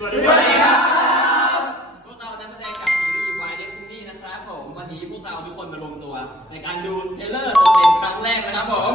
สวัสดีครับ พวกเรานัแสดงจากซีรีส์วายเดฟนี่นะครับผม วันนี้พวกเราทุกคนมารวมตัว ในการดูเทเลอร์ตัวเป็นครั้งแรกนะครับผม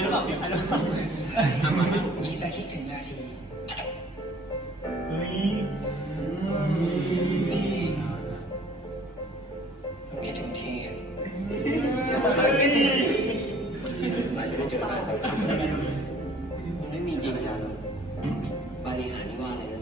หรือเปล่าเสียงไอหรือเปล่าเอามามีใจคิดถึงนาทีเฮ้ยที่คิดถึงทีไม่จริงจริงอาจจะไม่เจอได้ครับไม่มีจริงบริหารนี่ว่าเลยนะ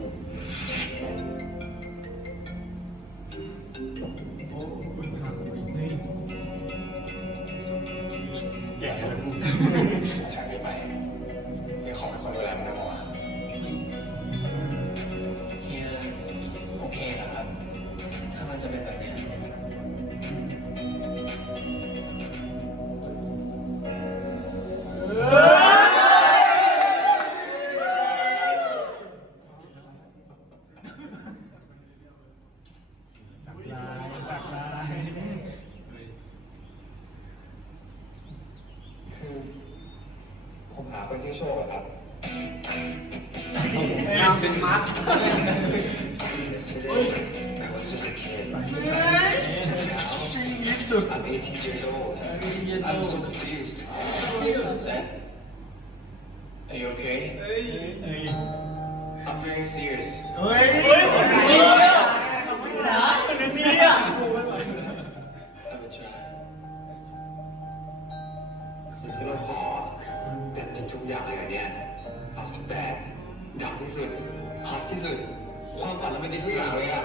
ที่โชคอะครับนำเป็นมัด Yesterday, I was just a kid. Now, I'm 18 years old. I'm so confused. Zach, are you okay? I'm very serious. อย่างเลยเหรอเนี่ยเอาสุดแบดดังที่สุดฮอตที่สุด ความฝันเราเป็นจริงทุกอย่างเลยอะ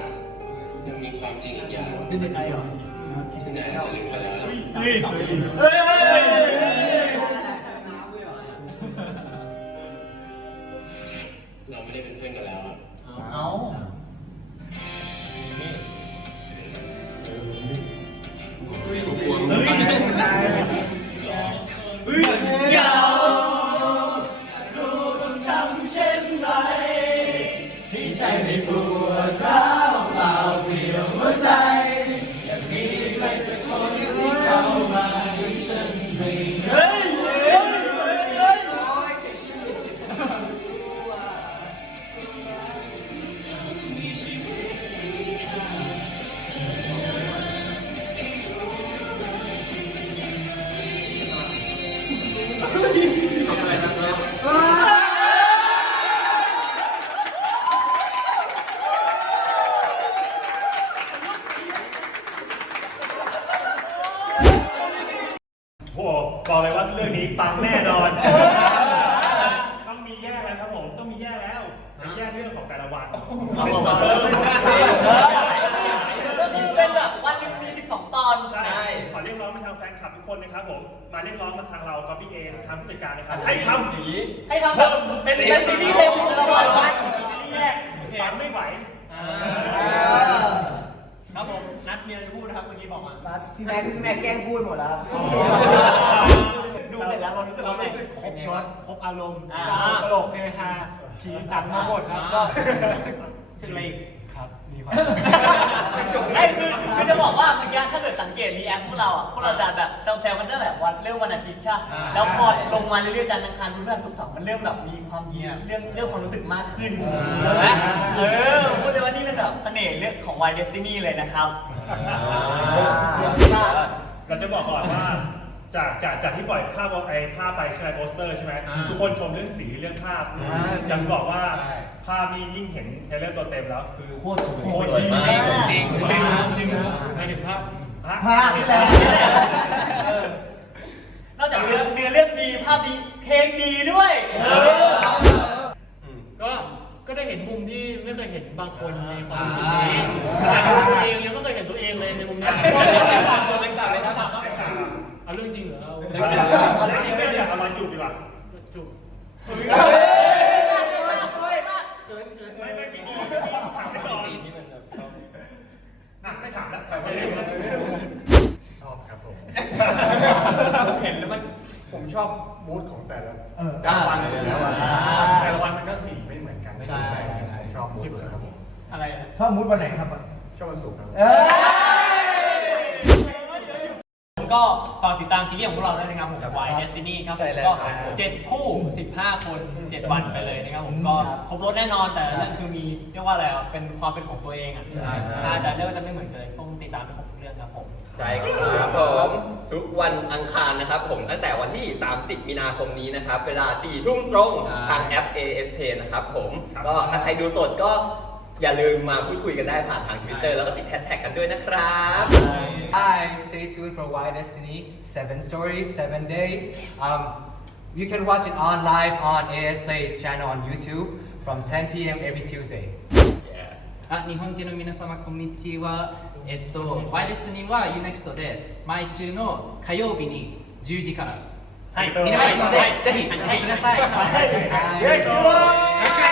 ยังมีความจริงอีกอย่างเป็นยังไงเหรอที่นายอาจจะลืมไปแล้วนะเฮ้ย ที่ใบอกเลยว่าเรื่องนี้ปังแน่นอน ต้องมีแยกแล้วครับผมต้องมีแยกแล้วเป็นแยกเรื่องของแต่ละวันเป็นตอนก็คือเป็นแบบวันหนึงมี 12 ตอน ใช่ขอเรียกร้องไปทางแฟนคลับทุกคนนะครับผมมาเรียกร้องมาทางเราก็พี่เอทางผู้จัดการนะครับให้ทำอย่างนี้ให้ทำแบบเป็นเป็นซีรีส์เต็มละวันวันแยกปังไม่ไหวครับผมนัดเมียจะพูดนะครับเมื่อกี้บอกมา พี่แม็กพี่แม็กแกล้งพูดหมดแล้วครับารมณ์อ่า สามตลกเฮฮาผีสังมาหมดครับก็รู้สึกรู้สึกอะไรอีก ครับมีความไอ้คือคือจะบอกว่าเมื่อกี้ถ้าเกิดสังเกตรีแอคพวกเราอะพวกเราจะแบบแซวๆกันตั้งแต่วันเริ่มวันอาทิตย์ใช่ปะแล้วพอลงมาเรื่อยๆจันทร์อังคารพุธพฤหัสศุกร์เสาร์มันเริ่มแบบมีความเงียบเรื่องเรื่องความรู้สึกมากขึ้นเห็นไหมเออพูดเลยว่านี่เป็นแบบเสน่ห์เรื่องของ Why Destiny เลยนะครับ เราจะบอกก่อนว่า จากจากจากที่ปล่อยภาพไอ้ภาพไปใช่ไหมโปสเตอร์ใช่ไหมทุกคนชมเรื่องสีเรื่องภาพอยากจะบอกว่าภาพนี้ยิ่งเห็นเทรลเลอร์ตัวเต็มแล้วคือโคตรโคตรดีจริงจริงจจริริงงจริงในเห็นภาพ ภาพนี่แหละ นอกจากเรื่องเนื้อเรื่องดีภาพดีเพลงดีด้วยก็ ก็ได้เห็นมุมที่ไม่เคยเห็นบางคนในความรู้สึกนี้ตัวเองยังไม่เคยเห็นตัวเองเลยในมุมนี้สามตัวเป็นสามเลยนะสาม เอาเรื่องจริงเหรอเอาเอาเรื่องจริงไม่อยากเอารอยจูบดีกว่าจุบไม่ไม่มีดีถามไปก่อนอะไม่ถามแล้วถามไปเลยชอบครับผมเห็นแล้วมันผมชอบมูดของแต่ละแต่ละวันแต่ละวันแต่ละวันมันก็สีไม่เหมือนกันไม่เหมือนกันผมชอบมูดสุดครับผมอะไรนะชอบมุดวันไหนครับอะชอบวันศุกร์ครับเอ้ย ก็ฝากติดตามซีรีส์ของพวกเราด้วยนะครับผม Why Destiny ครับผมก็เจ็ดคู่ 15 คน 7 วันไปเลยนะครับผมก็ครบรถแน่นอนแต่ละเรื่องคือมีเรียกว่าอะไรอะเป็นความเป็นของตัวเองอะใช่ ใช่แต่เรื่องก็จะไม่เหมือนกันต้องติดตามไปของทุกเรื่องครับผม ใช่ครับผมทุกวันอังคารนะครับผมตั้งแต่วันที่ 30 มีนาคมนี้นะครับ เวลา4ทุ่มตรงทางแอป ASP นะครับผม ก็ถ้าใครดูสดก็ อย่าลืมมาพูดคุยกันได้ผ่านทาง Twitter แล้วก็ติดแฮชแท็กกันด้วยนะครับ Hi, stay tuned for Why Destiny. Seven stories, seven days. Um, you can watch it on live on AS Play channel on YouTube from 10 p.m. every Tuesday. あ日本人の皆様こんにちは。えっと、ワイデスティニーは UNEXT で毎週の火曜日に10時からはい見れますので、はいぜひ見てください。はいはいよろしくお願いします